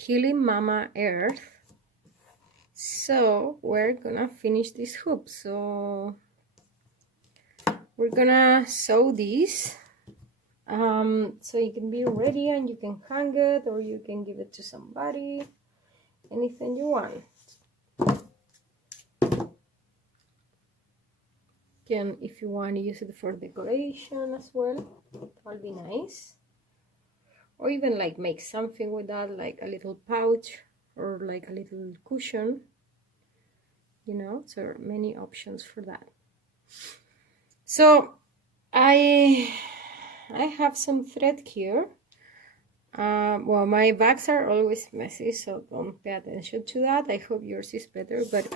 Healing Mama Earth. So we're gonna finish this hoop. So we're gonna sew this so it can be ready and you can hang it or you can give it to somebody, anything you want. Can, if you want to use it for decoration as well, that'll be nice. Or even like make something with that, like a little pouch or like a little cushion, you know. So there are many options for that. So I have some thread here. Well, my bags are always messy, so don't pay attention to that. I hope yours is better, but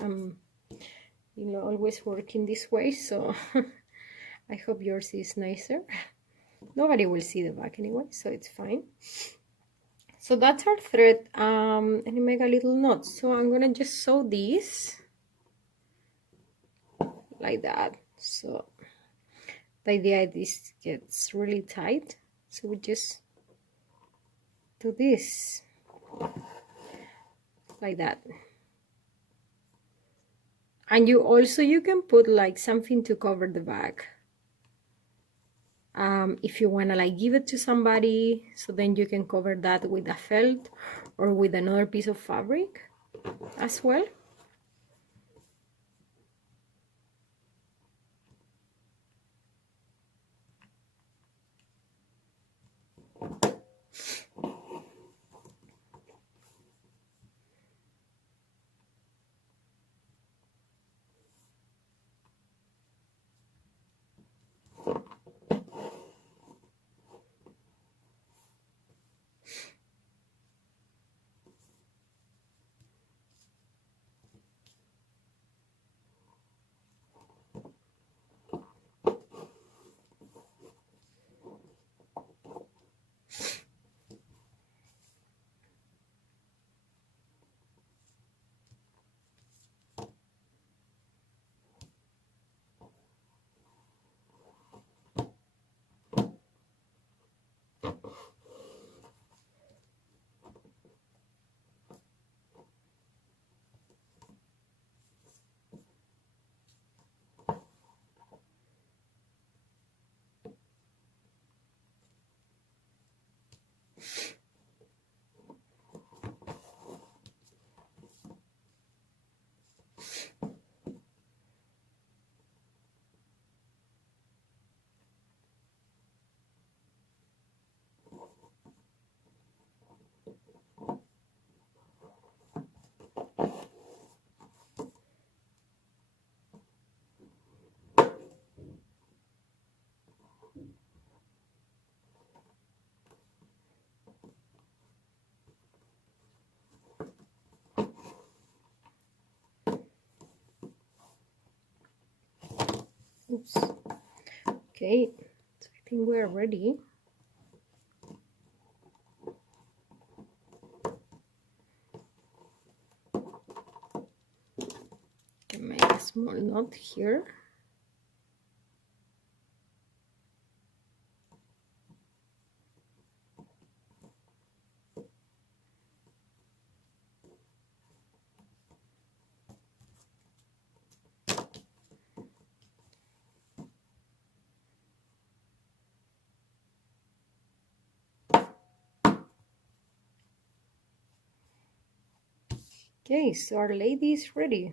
you know, always working this way, so I hope yours is nicer. Nobody will see the back anyway, so it's fine. So that's our thread, and you make a little knot. So I'm gonna just sew this like that. So the idea is this gets really tight, so we just do this like that. And you can put like something to cover the back. If you want to like give it to somebody, so then you can cover that with a felt or with another piece of fabric as well. Oops. Okay, so I think we're ready. Can make a small knot here. Okay, so our lady is ready.